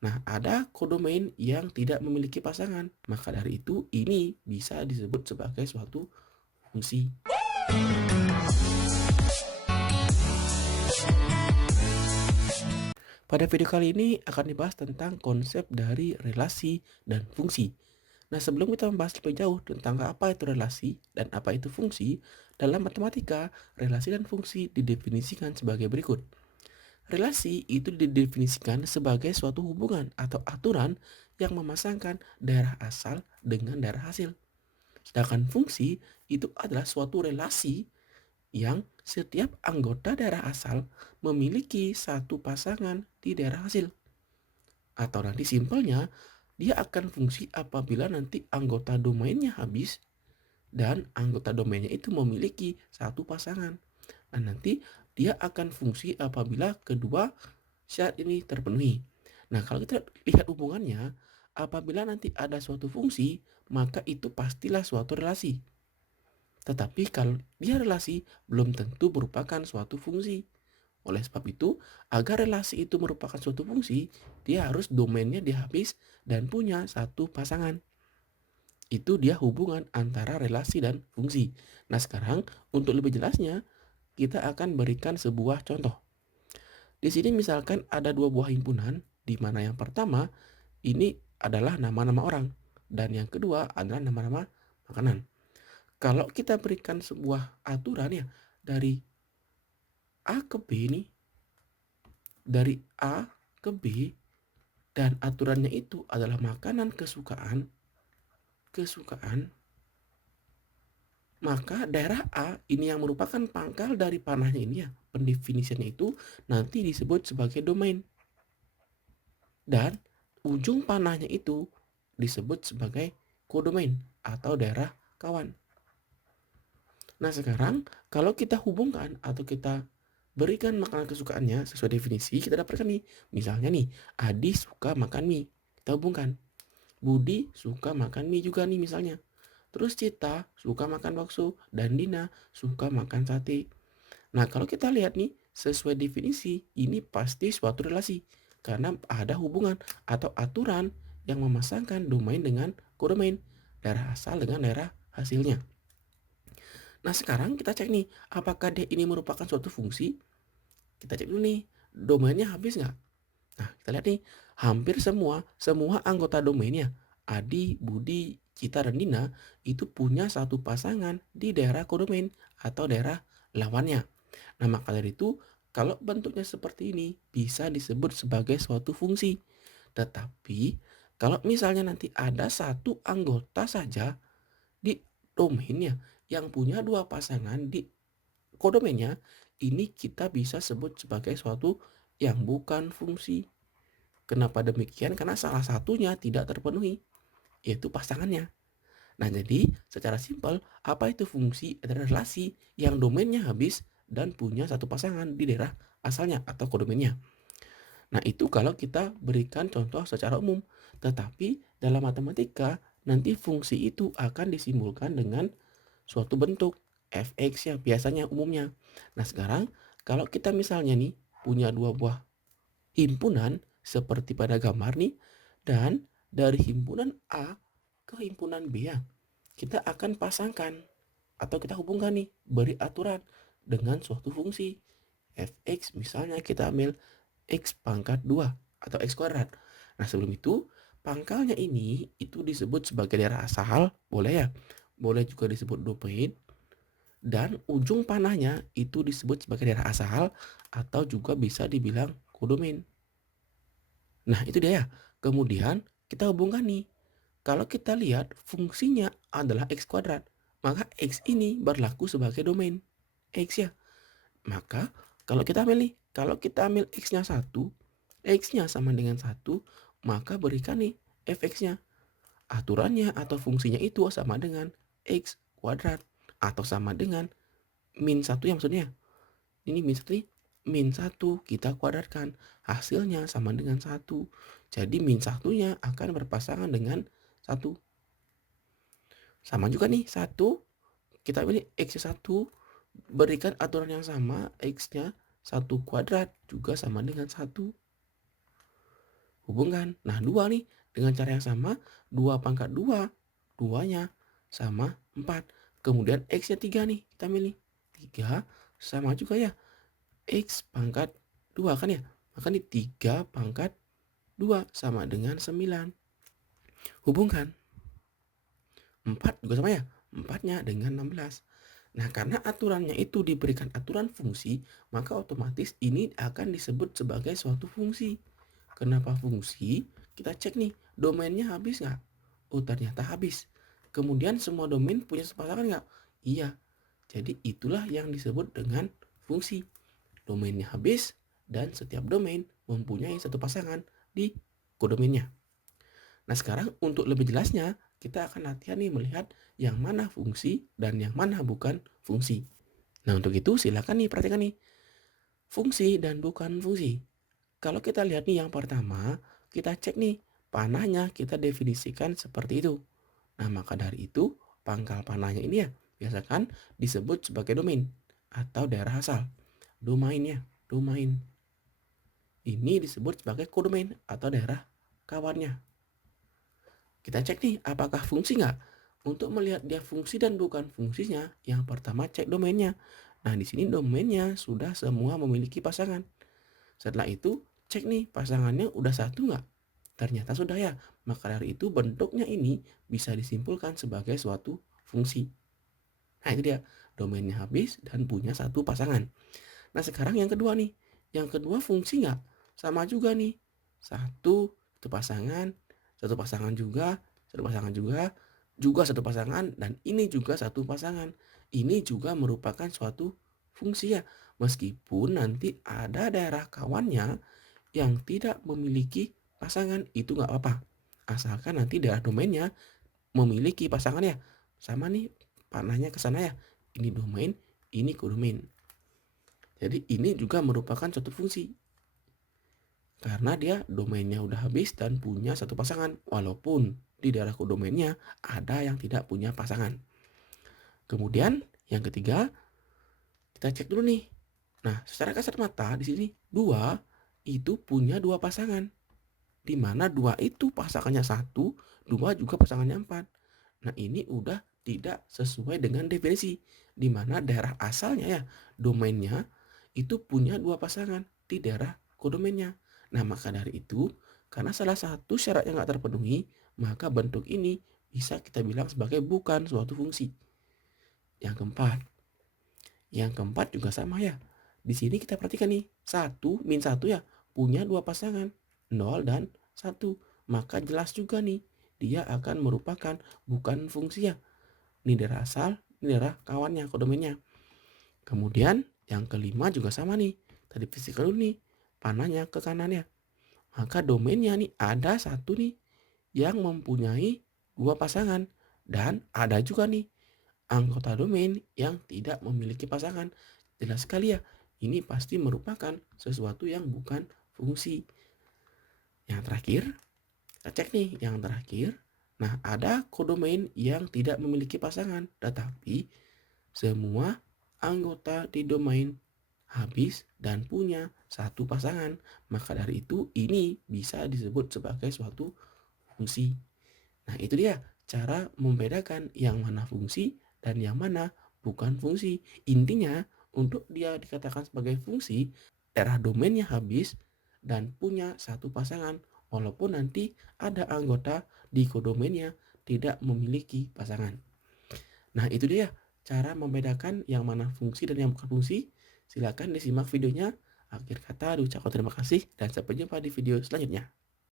Nah, ada kodomain yang tidak memiliki pasangan. Maka dari itu, ini bisa disebut sebagai suatu fungsi. Pada video kali ini akan dibahas tentang konsep dari relasi dan fungsi. Nah, sebelum kita membahas lebih jauh tentang apa itu relasi dan apa itu fungsi, dalam matematika, relasi dan fungsi didefinisikan sebagai berikut. Relasi itu didefinisikan sebagai suatu hubungan atau aturan yang memasangkan daerah asal dengan daerah hasil. Sedangkan fungsi itu adalah suatu relasi yang setiap anggota daerah asal memiliki satu pasangan di daerah hasil. Atau nanti simpelnya, dia akan fungsi apabila nanti anggota domainnya habis dan anggota domainnya itu memiliki satu pasangan. Nah, nanti dia akan fungsi apabila kedua syarat ini terpenuhi. Nah, kalau kita lihat hubungannya, apabila nanti ada suatu fungsi, maka itu pastilah suatu relasi. Tetapi kalau dia relasi, belum tentu merupakan suatu fungsi. Oleh sebab itu, agar relasi itu merupakan suatu fungsi, dia harus domainnya dihabis dan punya satu pasangan. Itu dia hubungan antara relasi dan fungsi. Nah, sekarang untuk lebih jelasnya, kita akan berikan sebuah contoh. Di sini misalkan ada dua buah himpunan, di mana yang pertama ini adalah nama-nama orang dan yang kedua adalah nama-nama makanan. Kalau kita berikan sebuah aturan ya dari A ke B nih, dari A ke B dan aturannya itu adalah makanan kesukaan, maka daerah A ini yang merupakan pangkal dari panahnya ini ya, pendefinisiannya itu nanti disebut sebagai domain. Dan ujung panahnya itu disebut sebagai kodomain atau daerah kawan. Nah, sekarang kalau kita hubungkan atau kita berikan makanan kesukaannya sesuai definisi, kita dapatkan nih. Misalnya nih, Adi suka makan mie. Kita hubungkan. Budi suka makan mie juga nih misalnya. Terus Cita suka makan bakso dan Dina suka makan sate. Nah, kalau kita lihat nih, sesuai definisi, ini pasti suatu relasi. Karena ada hubungan atau aturan yang memasangkan domain dengan kodomain. Daerah asal dengan daerah hasilnya. Nah, sekarang kita cek nih, apakah dia ini merupakan suatu fungsi? Kita cek dulu nih, domainnya habis nggak? Nah, kita lihat nih, hampir semua anggota domainnya, Adi, Budi, Cita, dan Dina, itu punya satu pasangan di daerah kodomain atau daerah lawannya. Nah, maka dari itu, kalau bentuknya seperti ini, bisa disebut sebagai suatu fungsi. Tetapi, kalau misalnya nanti ada satu anggota saja di domainnya yang punya dua pasangan di kodomainnya, ini kita bisa sebut sebagai suatu yang bukan fungsi. Kenapa demikian? Karena salah satunya tidak terpenuhi, yaitu pasangannya. Nah, jadi secara simpel, apa itu fungsi? Adalah relasi yang domainnya habis dan punya satu pasangan di daerah asalnya atau kodomainnya. Nah, itu kalau kita berikan contoh secara umum. Tetapi dalam matematika, nanti fungsi itu akan disimbolkan dengan suatu bentuk fx ya biasanya umumnya. Nah, sekarang kalau kita misalnya nih punya dua buah himpunan seperti pada gambar nih, dan dari himpunan A ke himpunan B ya, kita akan pasangkan atau kita hubungkan nih, beri aturan dengan suatu fungsi fx, misalnya kita ambil x pangkat 2 atau x kuadrat. Nah, sebelum itu pangkalnya ini itu disebut sebagai daerah asal, boleh ya, boleh juga disebut domain, dan ujung panahnya itu disebut sebagai daerah asal atau juga bisa dibilang kodomain. Nah, itu dia ya. Kemudian kita hubungkan nih. Kalau kita lihat fungsinya adalah x kuadrat, maka x ini berlaku sebagai domain x ya. Maka kalau kita ambil x-nya 1, x-nya sama dengan 1, maka berikan nih fx-nya. Aturannya atau fungsinya itu sama dengan x kuadrat atau sama dengan min 1 ya maksudnya. Ini min 1 nih, min 1 kita kuadratkan, hasilnya sama dengan 1. Jadi min 1-nya akan berpasangan dengan 1. Sama juga nih, 1 kita pilih x-nya 1, berikan aturan yang sama, x-nya 1 kuadrat juga sama dengan 1. Hubungkan. Nah, 2 nih, dengan cara yang sama, 2 pangkat 2, 2-nya sama 4. Kemudian X-nya 3 nih, kita milih. 3 sama juga ya, X pangkat 2 kan ya? Maka nih 3 pangkat 2 sama dengan 9. Hubungkan. 4 juga sama ya, 4-nya dengan 16. Nah, karena aturannya itu diberikan aturan fungsi, maka otomatis ini akan disebut sebagai suatu fungsi. Kenapa fungsi? Kita cek nih, domainnya habis nggak? Oh, ternyata habis. Kemudian semua domain punya sepasangan nggak? Iya. Jadi itulah yang disebut dengan fungsi. Domainnya habis dan setiap domain mempunyai satu pasangan di kodomainnya. Nah, sekarang untuk lebih jelasnya, kita akan latihan nih melihat yang mana fungsi dan yang mana bukan fungsi. Nah, untuk itu silakan nih perhatikan nih, fungsi dan bukan fungsi. Kalau kita lihat nih yang pertama, kita cek nih, panahnya kita definisikan seperti itu. Nah, maka dari itu, pangkal panahnya ini ya, biasakan disebut sebagai domain atau daerah asal. Domainnya, domain. Ini disebut sebagai kodomain atau daerah kawannya. Kita cek nih, apakah fungsi nggak? Untuk melihat dia fungsi dan bukan fungsinya, yang pertama cek domainnya. Nah, di sini domainnya sudah semua memiliki pasangan. Setelah itu, cek nih pasangannya udah satu nggak? Ternyata sudah ya. Maka dari itu bentuknya ini bisa disimpulkan sebagai suatu fungsi. Nah, itu dia. Domainnya habis dan punya satu pasangan. Nah, sekarang yang kedua nih. Yang kedua fungsi nggak? Sama juga nih. Satu pasangan, satu pasangan juga, satu pasangan juga, juga satu pasangan, dan ini juga satu pasangan. Ini juga merupakan suatu fungsi ya. Meskipun nanti ada daerah kawannya yang tidak memiliki pasangan, itu nggak apa-apa. Asalkan nanti daerah domainnya memiliki pasangan ya. Sama nih panahnya ke sana ya. Ini domain, ini kodomain. Jadi ini juga merupakan suatu fungsi. Karena dia domainnya udah habis dan punya satu pasangan. Walaupun di daerah kodomainnya ada yang tidak punya pasangan. Kemudian yang ketiga, kita cek dulu nih. Nah, secara kasat mata di sini 2 itu punya 2 pasangan. Di mana 2 itu pasangannya 1, 2 juga pasangannya 4. Nah, ini udah tidak sesuai dengan definisi. Di mana daerah asalnya ya, domainnya itu punya 2 pasangan di daerah kodomainnya. Nah, maka dari itu, karena salah satu syarat yang nggak terpenuhi, maka bentuk ini bisa kita bilang sebagai bukan suatu fungsi. Yang keempat, juga sama ya. Di sini kita perhatikan nih, 1 min 1 ya, punya 2 pasangan, 0 dan 1. Maka jelas juga nih, dia akan merupakan bukan fungsi ya. Ini daerah asal, ini daerah kawannya, kodomainnya. Kemudian yang kelima juga sama nih. Tadi fisikal dulu nih, panahnya ke kanannya. Maka domainnya nih ada satu nih yang mempunyai 2 pasangan. Dan ada juga nih anggota domain yang tidak memiliki pasangan. Jelas sekali ya, ini pasti merupakan sesuatu yang bukan fungsi. Yang terakhir, kita cek nih yang terakhir. Nah, ada kodomain yang tidak memiliki pasangan, tetapi semua anggota di domain habis dan punya satu pasangan. Maka dari itu ini bisa disebut sebagai suatu fungsi. Nah, itu dia cara membedakan yang mana fungsi dan yang mana bukan fungsi. Intinya, untuk dia dikatakan sebagai fungsi, daerah domainnya habis dan punya satu pasangan, walaupun nanti ada anggota di kodomainnya tidak memiliki pasangan. Nah, itu dia cara membedakan yang mana fungsi dan yang bukan fungsi. Silakan disimak videonya. Akhir kata diucapkan terima kasih dan sampai jumpa di video selanjutnya.